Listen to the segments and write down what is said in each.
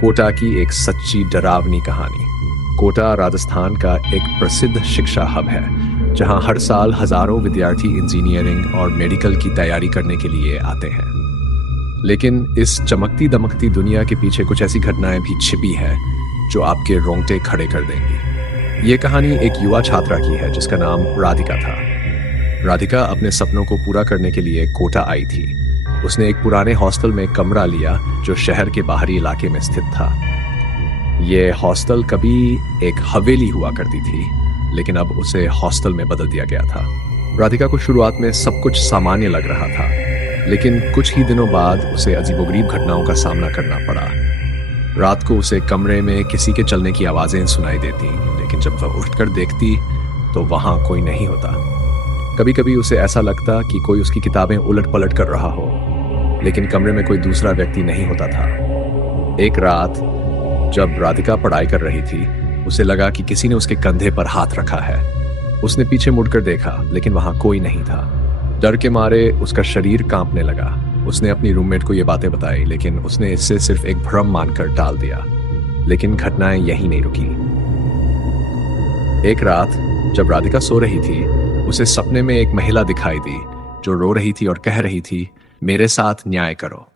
कोटा की एक सच्ची डरावनी कहानी। कोटा राजस्थान का एक प्रसिद्ध शिक्षा हब है, जहां हर साल हजारों विद्यार्थी इंजीनियरिंग और मेडिकल की तैयारी करने के लिए आते हैं। लेकिन इस चमकती दमकती दुनिया के पीछे कुछ ऐसी घटनाएं भी छिपी है जो आपके रोंगटे खड़े कर देंगी। ये कहानी एक युवा छात्रा की है जिसका नाम राधिका था। राधिका अपने सपनों को पूरा करने के लिए कोटा आई थी। उसने एक पुराने हॉस्टल में कमरा लिया जो शहर के बाहरी इलाके में स्थित था। ये हॉस्टल कभी एक हवेली हुआ करती थी, लेकिन अब उसे हॉस्टल में बदल दिया गया था। राधिका को शुरुआत में सब कुछ सामान्य लग रहा था, लेकिन कुछ ही दिनों बाद उसे अजीबोगरीब घटनाओं का सामना करना पड़ा। रात को उसे कमरे में किसी के चलने की आवाजें सुनाई देती, लेकिन जब वह उठकर देखती तो वहां कोई नहीं होता। कभी कभी उसे ऐसा लगता कि कोई उसकी किताबें उलट पलट कर रहा हो, लेकिन कमरे में कोई दूसरा व्यक्ति नहीं होता था। एक रात जब राधिका पढ़ाई कर रही थी, उसे लगा कि किसी ने उसके कंधे पर हाथ रखा है। उसने पीछे मुड़कर देखा, लेकिन वहां कोई नहीं था। डर के मारे उसका शरीर कांपने लगा। उसने अपनी रूममेट को ये बातें बताई, लेकिन उसने इससे सिर्फ एक भ्रम मानकर टाल दिया। लेकिन घटनाएं यहीं नहीं रुकी। एक रात जब राधिका सो रही थी, उसे सपने में एक महिला दिखाई दी जो रो रही थी और कह रही थी, मेरे साथ न्याय करो।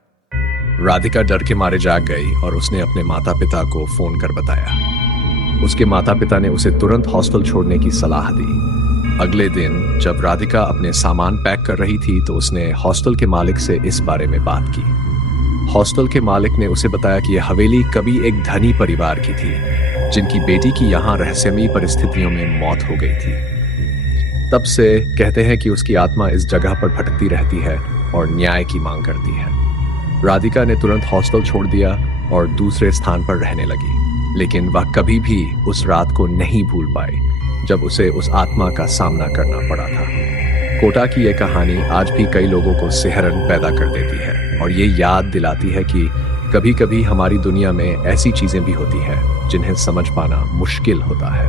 राधिका डर के मारे जाग गई और उसने अपने माता पिता को फोन कर बताया। उसके माता पिता ने उसे तुरंत हॉस्टल छोड़ने की सलाह दी। अगले दिन जब राधिका अपने सामान पैक कर रही थी तो उसने हॉस्टल के मालिक से इस बारे में बात की। हॉस्टल के मालिक ने उसे बताया कि यह हवेली कभी एक धनी परिवार की थी, जिनकी बेटी की यहाँ रहस्यमयी परिस्थितियों में मौत हो गई थी। तब से कहते हैं कि उसकी आत्मा इस जगह पर भटकती रहती है और न्याय की मांग करती है। राधिका ने तुरंत हॉस्टल छोड़ दिया और दूसरे स्थान पर रहने लगी, लेकिन वह कभी भी उस रात को नहीं भूल पाई जब उसे उस आत्मा का सामना करना पड़ा था। कोटा की यह कहानी आज भी कई लोगों को सिहरन पैदा कर देती है और ये याद दिलाती है कि कभी कभी हमारी दुनिया में ऐसी चीजें भी होती हैं जिन्हें समझ पाना मुश्किल होता है।